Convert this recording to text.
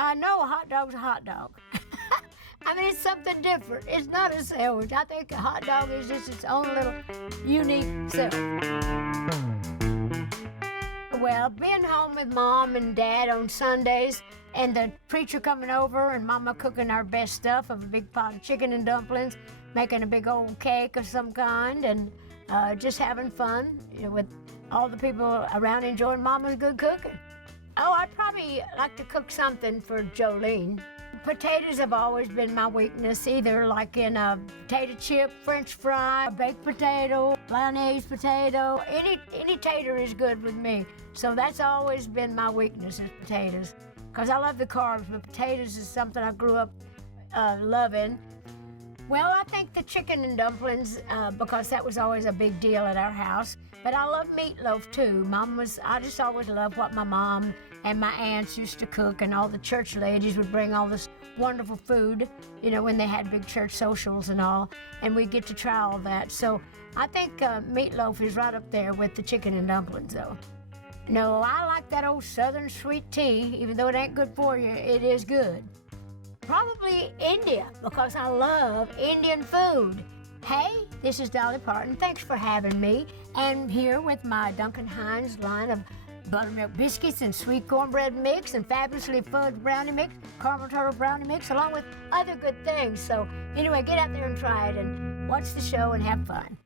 No, a hot dog's a hot dog. I mean, it's something different. It's not a sandwich. I think a hot dog is just its own little unique self. Well, being home with Mom and Dad on Sundays and the preacher coming over and Mama cooking our best stuff of a big pot of chicken and dumplings, making a big old cake of some kind, and just having fun, with all the people around enjoying Mama's good cooking. Oh, I'd probably like to cook something for Jolene. Potatoes have always been my weakness, either like in a potato chip, French fry, baked potato, Bolognese potato. Any tater is good with me. So that's always been my weakness, is potatoes. Because I love the carbs, but potatoes is something I grew up loving. Well, I think the chicken and dumplings, because that was always a big deal at our house. But I love meatloaf too. I just always loved what my mom and my aunts used to cook, and all the church ladies would bring all this wonderful food, when they had big church socials and all, and we'd get to try all that. So I think meatloaf is right up there with the chicken and dumplings, though. No, I like that old Southern sweet tea. Even though it ain't good for you, it is good. Probably India, because I love Indian food. Hey, this is Dolly Parton. Thanks for having me. And here with my Duncan Hines line of buttermilk biscuits and sweet cornbread mix and fabulously fudged brownie mix, caramel turtle brownie mix, along with other good things. So anyway, get out there and try it and watch the show and have fun.